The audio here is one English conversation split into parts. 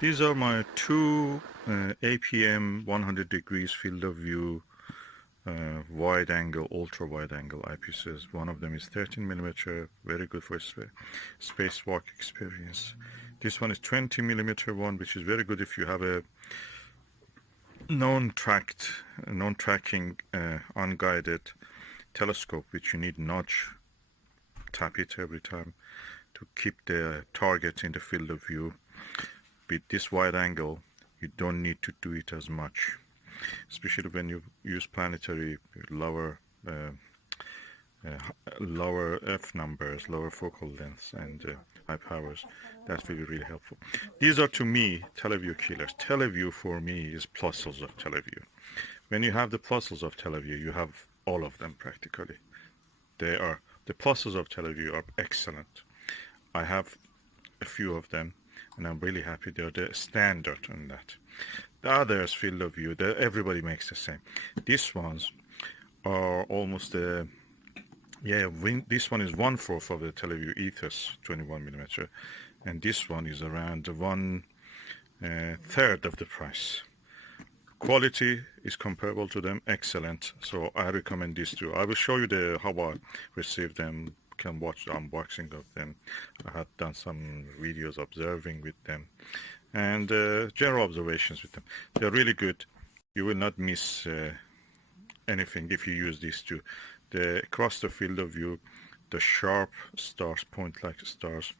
These are my two APM 100 degrees field of view wide angle, ultra wide angle eyepieces. One of them is 13 millimeter, very good for spacewalk experience. This one is 20 millimeter one, which is very good if you have a non-tracking unguided telescope, which you need notch, tap it every time to keep the target in the field of view. With this wide angle, you don't need to do it as much, especially when you use planetary lower f numbers, lower focal lengths, and high powers. That will be really helpful. These are, to me, Televue killers. Televue for me is Plossls of Televue. When you have the Plossls of Televue, you have all of them practically. The Plossls of Televue are excellent. I have a few of them, and I'm really happy they're the standard on that. The others, field of view, everybody makes the same. These ones are almost this one is 1/4 of the Televue ethos 21 millimeter, and this one is around 1/3 of the price. Quality is comparable to them, excellent. So I recommend these two. I will show you how I received them. Can watch the unboxing of them. I have done some videos observing with them, and general observations with them. They're really good. You will not miss anything if you use these two. Across the field of view, the sharp stars, point like stars,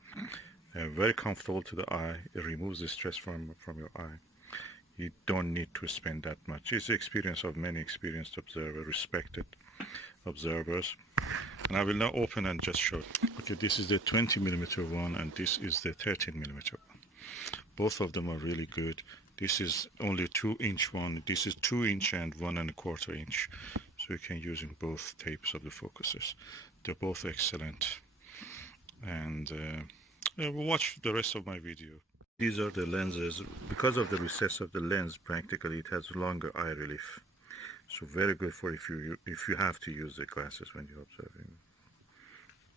very comfortable to the eye. It removes the stress from your eye. You don't need to spend that much. It's the experience of many experienced observers, respected observers. And I will now open and just show. Okay, this is the 20 millimeter one, and this is the 13 millimeter one. Both of them are really good. This is only 2-inch one. This is 2-inch and 1 1/4 inch. So you can use in both tapes of the focusers. They're both excellent. And we'll watch the rest of my video. These are the lenses. Because of the recess of the lens, practically it has longer eye relief. So very good for if you have to use the glasses when you're observing.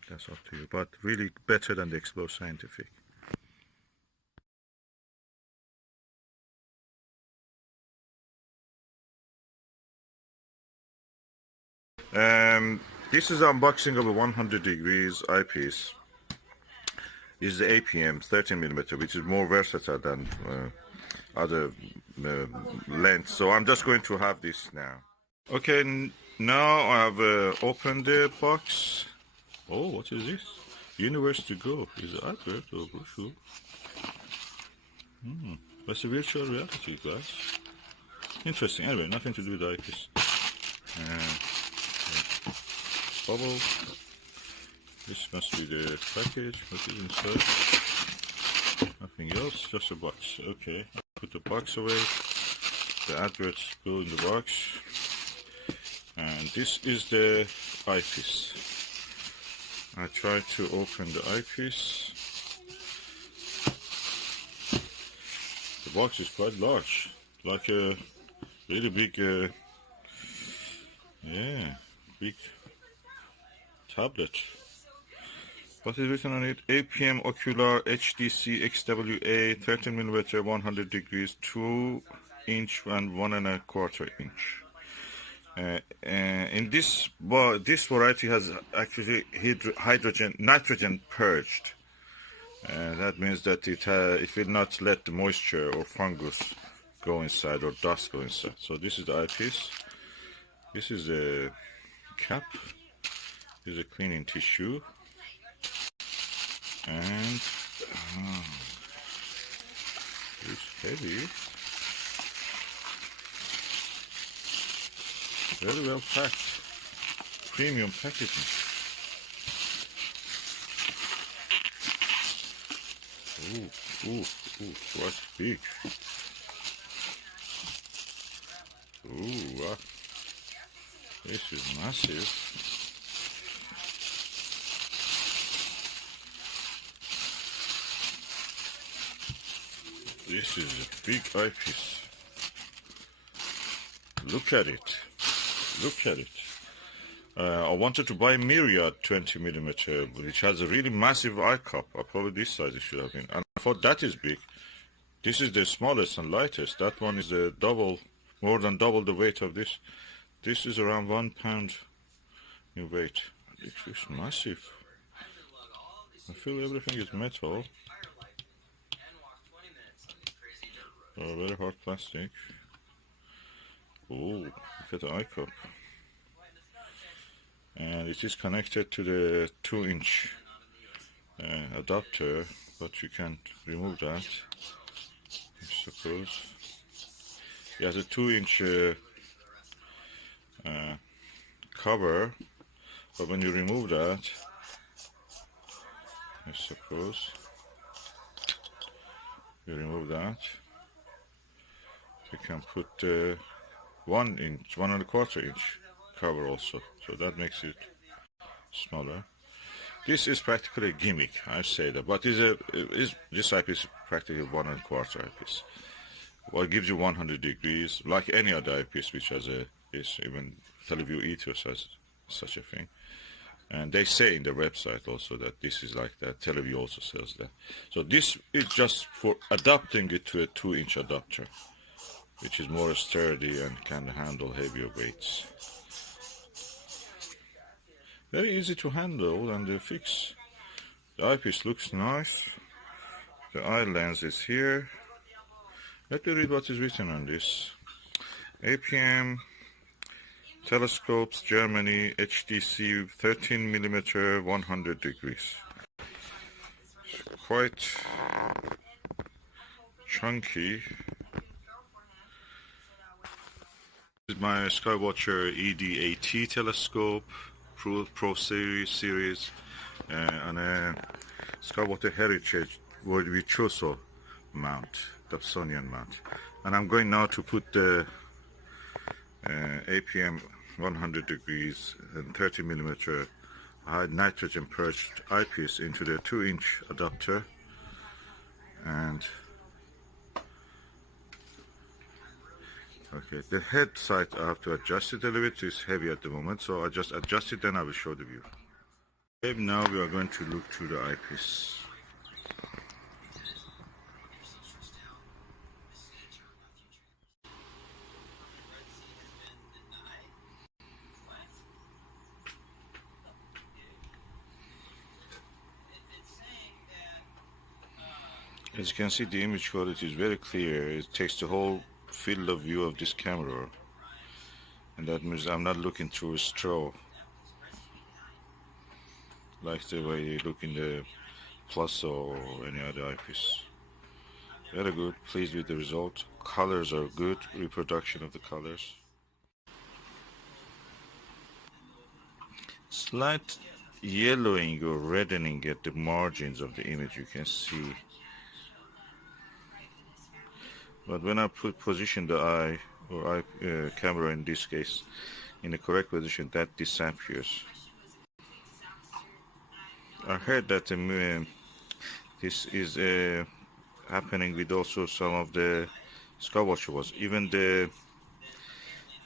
That's up to you, but really better than the Explore Scientific. This is unboxing of a 100 degrees eyepiece. This is the APM 13 millimeter, which is more versatile than other lengths. So I'm just going to have this now. Okay, now I've opened the box. Oh, what is this? Universe to go. Is it advert or brochure? That's a virtual reality, guys. Interesting. Anyway, nothing to do with eyepiece. Bubble. This must be the package. What is inside? Nothing else. Just a box. Okay. Put the box away. The adverts go in the box. And this is the eyepiece. I try to open the eyepiece. The box is quite large, like a really big, big tablet. What is written on it? APM Ocular HDC XWA 13 millimeter 100 degrees 2-inch and 1 1/4 inch. In this variety has actually nitrogen purged. That means that it will not let the moisture or fungus go inside or dust go inside. So this is the eyepiece. This is a cap. This is a cleaning tissue. And it's heavy. Very well packed. Premium packaging. Ooh, quite big. Ooh, this is massive. This is a big eyepiece. Look at it. Look at it. I wanted to buy Myriad 20 millimeter, which has a really massive eye cup. Probably this size it should have been. And I thought that is big. This is the smallest and lightest. That one is the double, more than double the weight of this. This is around 1 pound in weight. It is massive. I feel everything is metal. Very hard plastic. Oh, look at the eye cup. And it is connected to the 2-inch adapter, but you can't remove that, I suppose. It has a 2-inch cover, but when you remove that, I suppose, you remove that, you can put 1 inch, 1¼ inch cover also, so that makes it smaller. This is practically a gimmick, I say that, but this eyepiece is practically 1¼ eyepiece. Well, it gives you 100 degrees, like any other eyepiece which has even Televue-Ethos has such a thing. And they say in their website also that this is like that. Televue also sells that. So this is just for adapting it to a 2-inch adapter, which is more sturdy and can handle heavier weights. Very easy to handle and fix. The eyepiece looks nice. The eye lens is here. Let me read what is written on this. APM Telescopes, Germany, HDC 13mm, 100 degrees. Quite chunky. This is my Skywatcher ED-AT telescope, Pro series, and a Skywatcher Heritage Virtuoso mount, Dobsonian mount. And I'm going now to put the APM 100 degrees and 30mm high nitrogen purged eyepiece into the 2-inch adapter, and okay, the head side I have to adjust it a little bit. It's heavy at the moment, so I just adjust it, then I will show the view. Okay, now we are going to look through the eyepiece. As you can see, the image quality is very clear. It takes the whole field of view of this camera, and that means I'm not looking through a straw like the way you look in the Plossl or any other eyepiece. Very good, pleased with the result. Colors are good, reproduction of the colors. Slight yellowing or reddening at the margins of the image, you can see. But when I position the eye or camera in this case in the correct position, that disappears. I heard that this is happening with also some of the Skywatcher was. Even the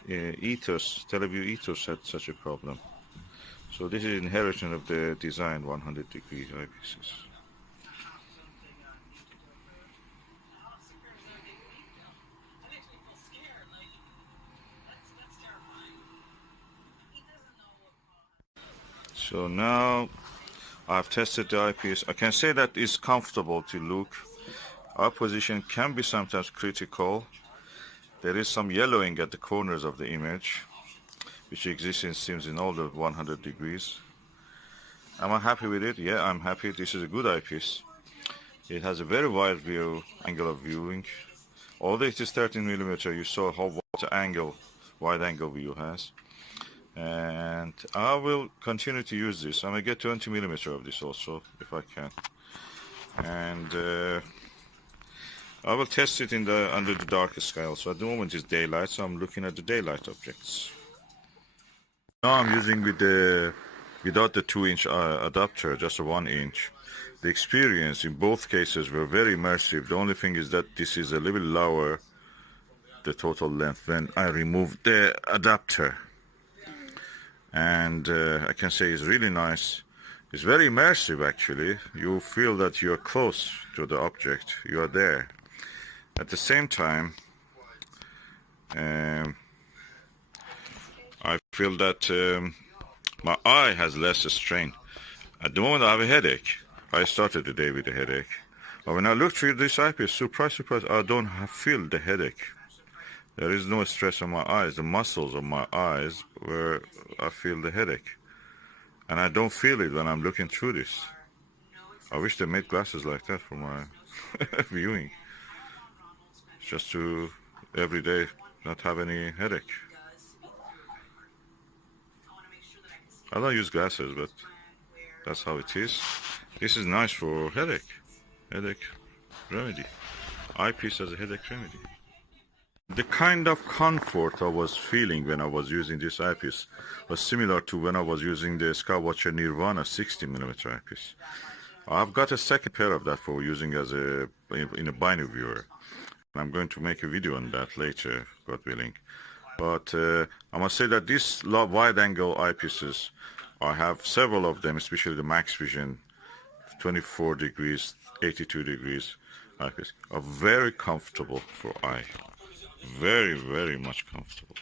ethos, Televue-Ethos had such a problem. So this is inheritance of the design 100 degree eyepieces. So now I've tested the eyepiece. I can say that it's comfortable to look. Eye position can be sometimes critical. There is some yellowing at the corners of the image, which exists it seems in all the 100 degrees. Am I happy with it? Yeah, I'm happy. This is a good eyepiece. It has a very wide view, angle of viewing. Although it is 13mm, you saw how wide angle view has. And I will continue to use this. I may get 20mm of this also, if I can. And I will test it under the darkest sky also. At the moment it's daylight, so I'm looking at the daylight objects. Now I'm using without the 2-inch adapter, just a 1-inch. The experience in both cases were very immersive. The only thing is that this is a little lower, the total length, when I removed the adapter. And I can say it's really nice. It's very immersive actually. You feel that you're close to the object, you are there. At the same time, I feel that my eye has less strain. At the moment I have a headache. I started the day with a headache. But when I look through this eyepiece, surprise, I don't feel the headache. There is no stress on my eyes, the muscles of my eyes where I feel the headache. And I don't feel it when I'm looking through this. I wish they made glasses like that for my viewing. Just to every day not have any headache. I don't use glasses, but that's how it is. This is nice for headache remedy. Eyepiece as a headache remedy. The kind of comfort I was feeling when I was using this eyepiece was similar to when I was using the Skywatcher Nirvana 60mm eyepiece. I've got a second pair of that for using as in a binary viewer. I'm going to make a video on that later, God willing. But I must say that these wide-angle eyepieces, I have several of them, especially the Max Vision 24 degrees, 82 degrees eyepiece, are very comfortable for eye. Very, very much comfortable.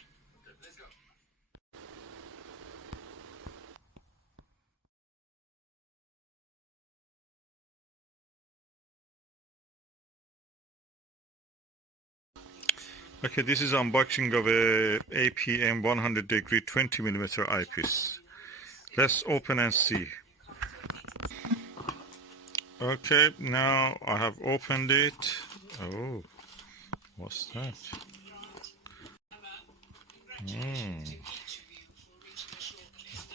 Okay, this is unboxing of a APM 100 degree 20mm eyepiece. Let's open and see. Okay, now I have opened it. Oh, what's that?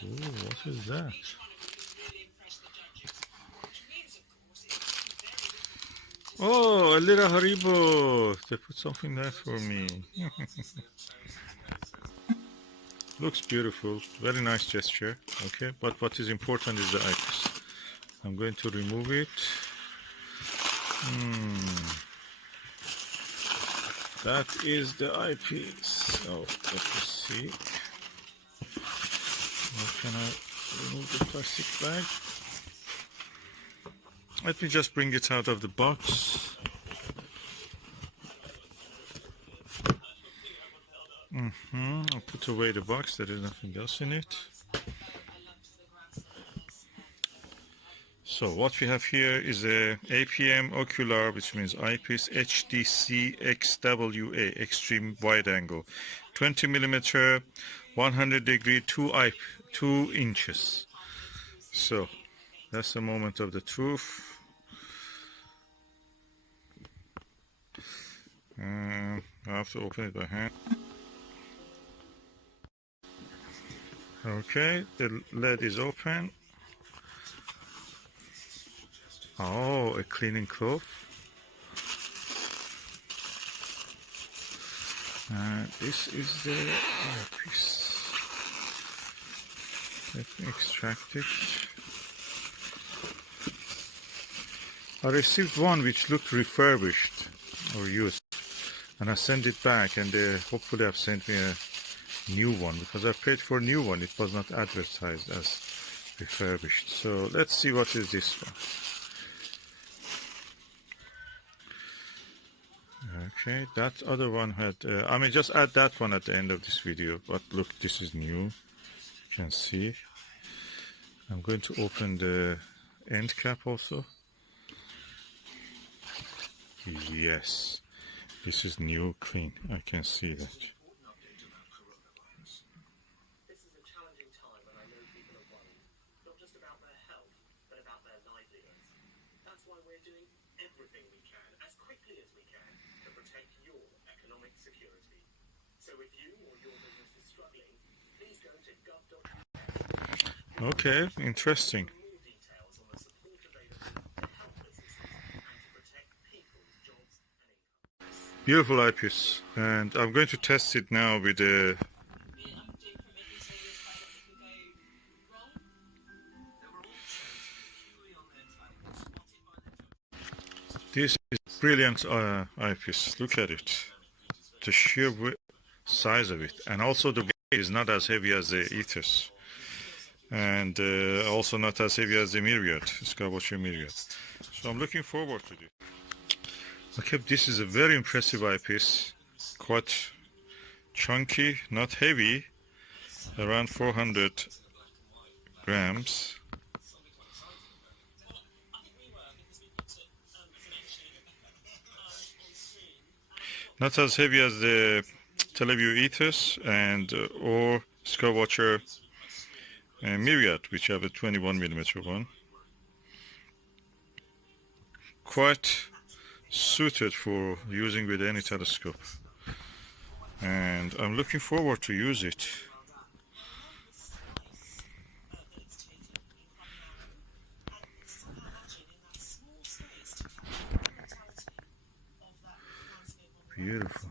Ooh, what is that? Oh, a little Haribo. They put something there for me. Looks beautiful. Very nice gesture. Okay, but what is important is the eyepiece. I'm going to remove it. That is the eyepiece. Oh, let me see. How can I remove the plastic bag? Let me just bring it out of the box. I'll put away the box. There is nothing else in it. So what we have here is a APM ocular, which means eyepiece HDC XWA, extreme wide angle, 20mm, 100 degree, 2 inches. So that's the moment of the truth. I have to open it by hand. Okay, the lid is open. Oh, a cleaning cloth. This is the eyepiece. Let me extract it. I received one which looked refurbished or used, and I sent it back, and they hopefully have sent me a new one, because I paid for a new one. It was not advertised as refurbished. So let's see what is this one. Okay, that other one had, I may just add that one at the end of this video, but look, this is new, you can see. I'm going to open the end cap also. Yes, this is new, clean, I can see that. That's why we're doing everything we can, as quickly as we can, to protect your economic security. So if you or your business is struggling, please go to gov.uk. Okay, interesting. Beautiful eyepiece, and I'm going to test it now with the this is brilliant eyepiece. Look at it, the sheer size of it, and also the weight is not as heavy as the ethos, and also not as heavy as the Myriad, Skywatcher Myriad. So I'm looking forward to this. Okay, this is a very impressive eyepiece, quite chunky, not heavy, around 400 grams. Not as heavy as the Televue Ethos and or Skywatcher Myriad, which have a 21mm one. Quite suited for using with any telescope, and I'm looking forward to use it. Beautiful.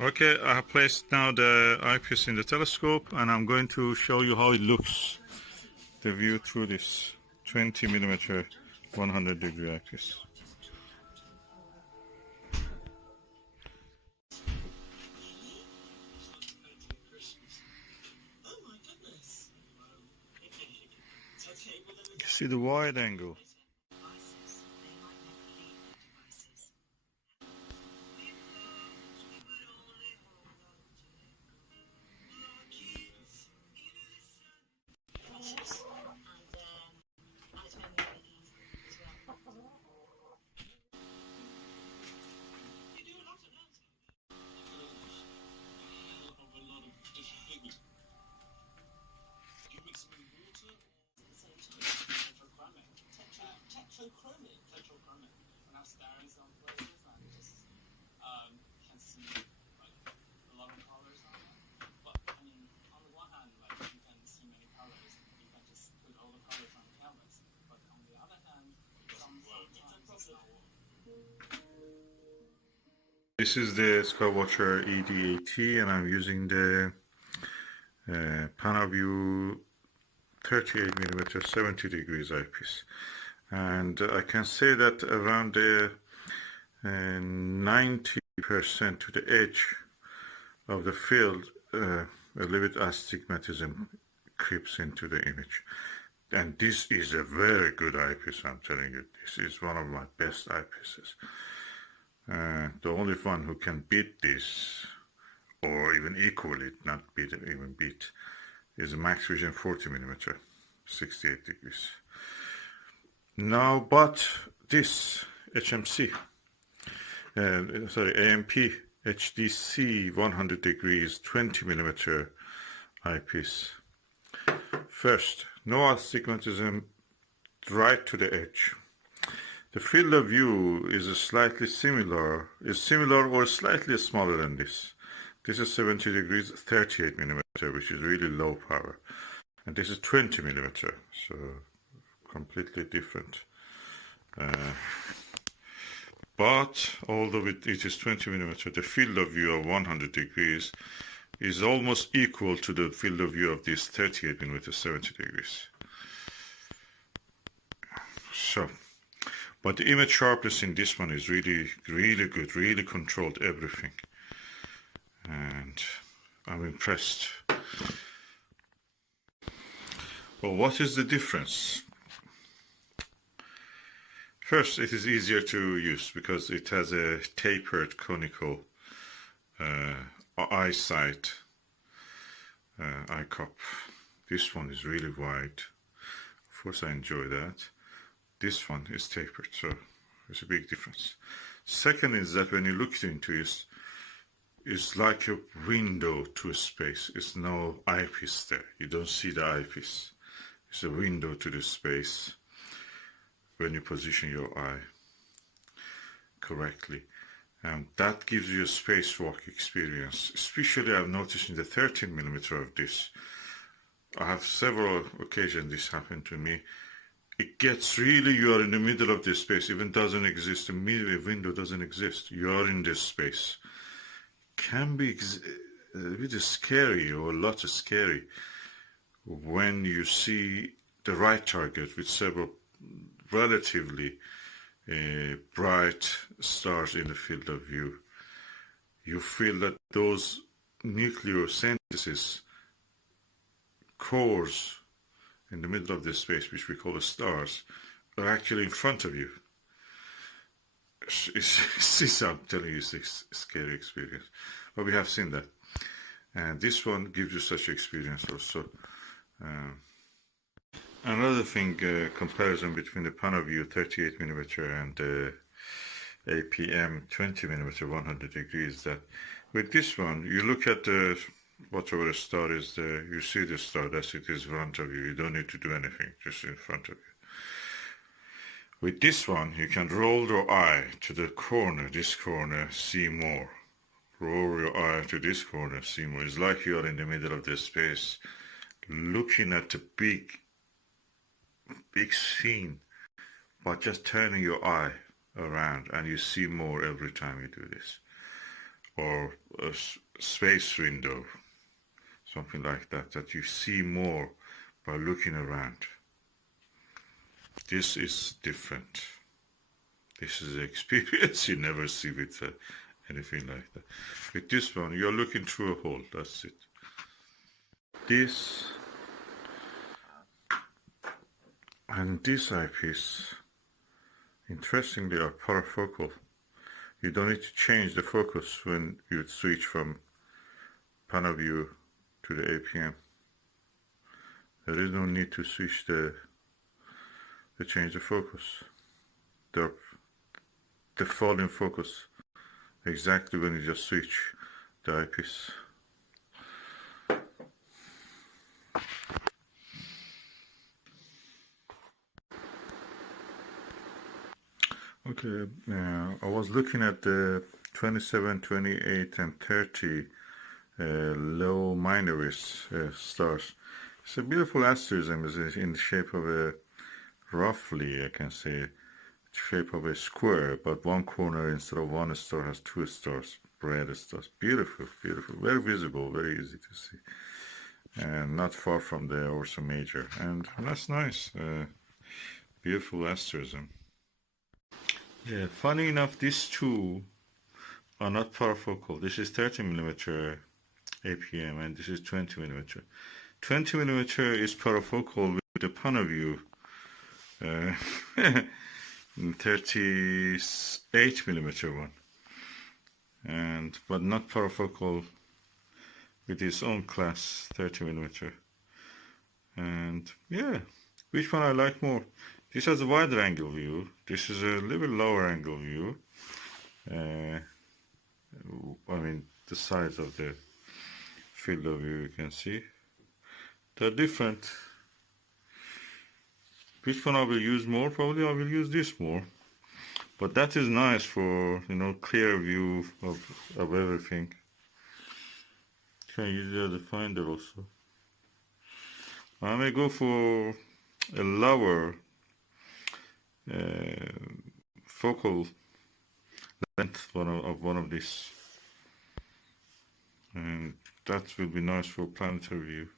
Okay, I have placed now the eyepiece in the telescope, and I'm going to show you how it looks, the view through this 20mm 100-degree eyepiece. You see the wide angle. This is the Skywatcher ED80, and I'm using the Televue 38mm 70 degrees eyepiece, and I can say that around the 90% to the edge of the field, a little bit astigmatism creeps into the image. And this is a very good eyepiece, I'm telling you. This is one of my best eyepieces. The only one who can beat this, or even equal it, not beat it, even beat, is a Max Vision 40mm, 68 degrees. Now, but this HMC, AMP HDC 100 degrees 20mm eyepiece. First, no astigmatism right to the edge. The field of view is slightly similar, or slightly smaller than this. This is 70 degrees 38mm, which is really low power. And this is 20mm, so completely different. But although it is 20mm, the field of view of 100 degrees is almost equal to the field of view of this 38mm 70 degrees. So, but the image sharpness in this one is really good, really controlled everything. And I'm impressed. Well, what is the difference? First, it is easier to use because it has a tapered conical eyesight eye cup. This one is really wide. Of course, I enjoy that. This one is tapered, so there's a big difference. Second is that when you look into it, it's like a window to a space. It's no eyepiece there. You don't see the eyepiece. It's a window to the space when you position your eye correctly. And that gives you a spacewalk experience. Especially I've noticed in the 13mm of this. I have several occasions this happened to me. It gets really, you are in the middle of this space, even doesn't exist, a window doesn't exist. You are in this space. Can be a bit scary, or a lot of scary, when you see the right target with several relatively bright stars in the field of view. You feel that those nucleosynthesis cores in the middle of this space, which we call the stars, are actually in front of you. I'm telling you, it's a scary experience. But we have seen that. And this one gives you such experience also. Another thing, comparison between the Panaview 38mm and the APM 20mm 100 degrees, that with this one, you look at the whatever the star is there, you see the star, that's it, is in front of you. You don't need to do anything, just in front of you. With this one, you can roll your eye to the corner, this corner, see more. Roll your eye to this corner, see more. It's like you are in the middle of the space, looking at the big scene, but just turning your eye around and you see more every time you do this. Or a space window, something like that, that you see more by looking around. This is different. This is an experience you never see with anything like that. With this one, you're looking through a hole, that's it. This and this eyepiece, interestingly, are parafocal. You don't need to change the focus when you switch from Panaview to the APM. There is no need to switch to change the focus. They fall in focus exactly when you just switch the eyepiece. Okay, I was looking at the 27, 28 and 30 low minoris stars. It's a beautiful asterism. It's in the shape of a, roughly I can say, shape of a square, but one corner instead of one star has two stars, red stars. Beautiful, beautiful, very visible, very easy to see, and not far from the Ursa Major, and that's nice. Beautiful asterism. Yeah, funny enough, these two are not parafocal. This is 30mm APM and this is 20mm. 20mm is parafocal with the Panaview 38mm one, but not parafocal with its own class 30mm. And yeah, which one I like more? This has a wider angle view. This is a little lower angle view. I mean, the size of the field of view you can see. They're different. Which one I will use more? Probably I will use this more. But that is nice for, you know, clear view of everything. You can use it as a finder also. I may go for a lower focal length of one of these, and that will be nice for planetary view.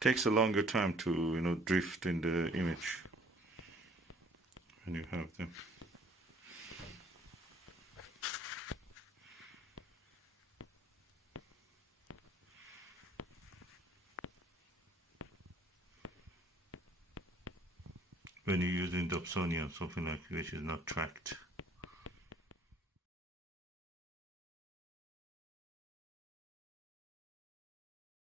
Takes a longer time to, you know, drift in the image when you have them. When you're using Dobsonian, something like which is not tracked.